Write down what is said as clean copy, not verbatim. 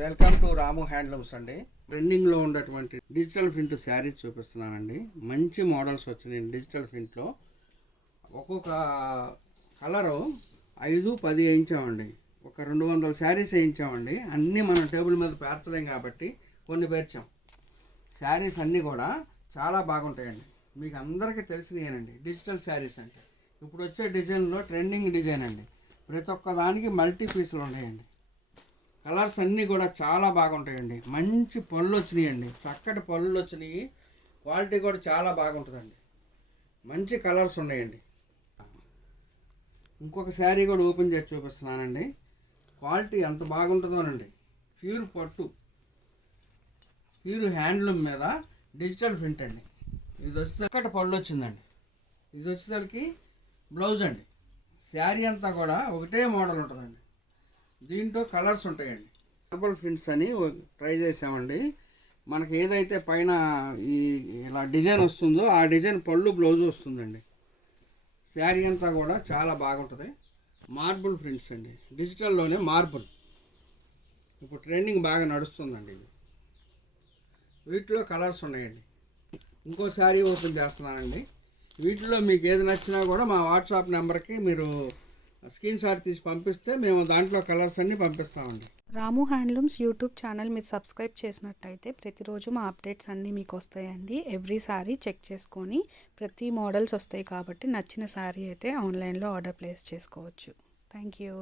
Welcome to Ramu handlooms అండి. ట్రెండింగ్లో ఉన్నటువంటి డిజిటల్ ప్రింట్ శారీస్ చూపిస్తున్నానండి. మంచి మోడల్స్ వచ్చినాయి డిజిటల్ ప్రింట్లో. ఒక్కొక్క కలరు 5-10 వేయించామండి. ఒక 200 శారీస్ వేయించామండి. అన్నీ మనం టేబుల్ మీద పేర్చలేం కాబట్టి కొన్ని పేర్చాం. శారీస్ అన్నీ కూడా చాలా బాగుంటాయండి. మీకు అందరికీ తెలిసినయేనండి డిజిటల్ శారీస్ అంటే. ఇప్పుడు వచ్చే డిజైన్లో ట్రెండింగ్ డిజైన్ అండి. ప్రతి ఒక్క దానికి మల్టీ పీసులు ఉన్నాయండి. కలర్స్ అన్నీ కూడా చాలా బాగుంటాయండి. మంచి పళ్ళు వచ్చినాయండి, చక్కటి పళ్ళు వచ్చినాయి. క్వాలిటీ కూడా చాలా బాగుంటుందండి. మంచి కలర్స్ ఉన్నాయండి. ఇంకొక శారీ కూడా ఓపెన్ చేసి చూపిస్తున్నానండి. క్వాలిటీ ఎంత బాగుంటుందోనండి. ప్యూర్ పట్టు, ప్యూర్ హ్యాండ్లూమ్ మీద డిజిటల్ ప్రింట్ అండి. ఇది వచ్చి చక్కటి పళ్ళు వచ్చిందండి. ఇది వచ్చేసరికి బ్లౌజ్ అండి. శారీ అంతా కూడా ఒకటే మోడల్ ఉంటుందండి. దీంట్లో కలర్స్ ఉంటాయండి. డబుల్ ప్రింట్స్ అని ట్రై చేసామండి. మనకి ఏదైతే పైన ఇలా డిజైన్ వస్తుందో ఆ డిజైన్ పళ్ళు బ్లౌజ్ వస్తుందండి. శారీ అంతా కూడా చాలా బాగుంటుంది. మార్బుల్ ప్రింట్స్ అండి, డిజిటల్లోనే మార్బుల్ ఇప్పుడు ట్రెండింగ్ బాగా నడుస్తుందండి. ఇది వీటిలో కలర్స్ ఉన్నాయండి. ఇంకో శారీ ఓపెన్ చేస్తున్నానండి. వీటిలో మీకు ఏది నచ్చినా కూడా మా వాట్సాప్ నెంబర్కి మీరు స్క్రీన్ షాట్ తీసి పంపిస్తే మేము దాంట్లో కలర్స్ అన్నీ పంపిస్తామండి. రాము హ్యాండ్లూమ్స్ యూట్యూబ్ ఛానల్ మీరు సబ్స్క్రైబ్ చేసినట్టయితే ప్రతిరోజు మా అప్డేట్స్ అన్నీ మీకు వస్తాయండి. ఎవ్రీ సారీ చెక్ చేసుకొని ప్రతి మోడల్స్ వస్తాయి కాబట్టి నచ్చిన సారీ అయితే ఆన్లైన్లో ఆర్డర్ ప్లేస్ చేసుకోవచ్చు. Thank you.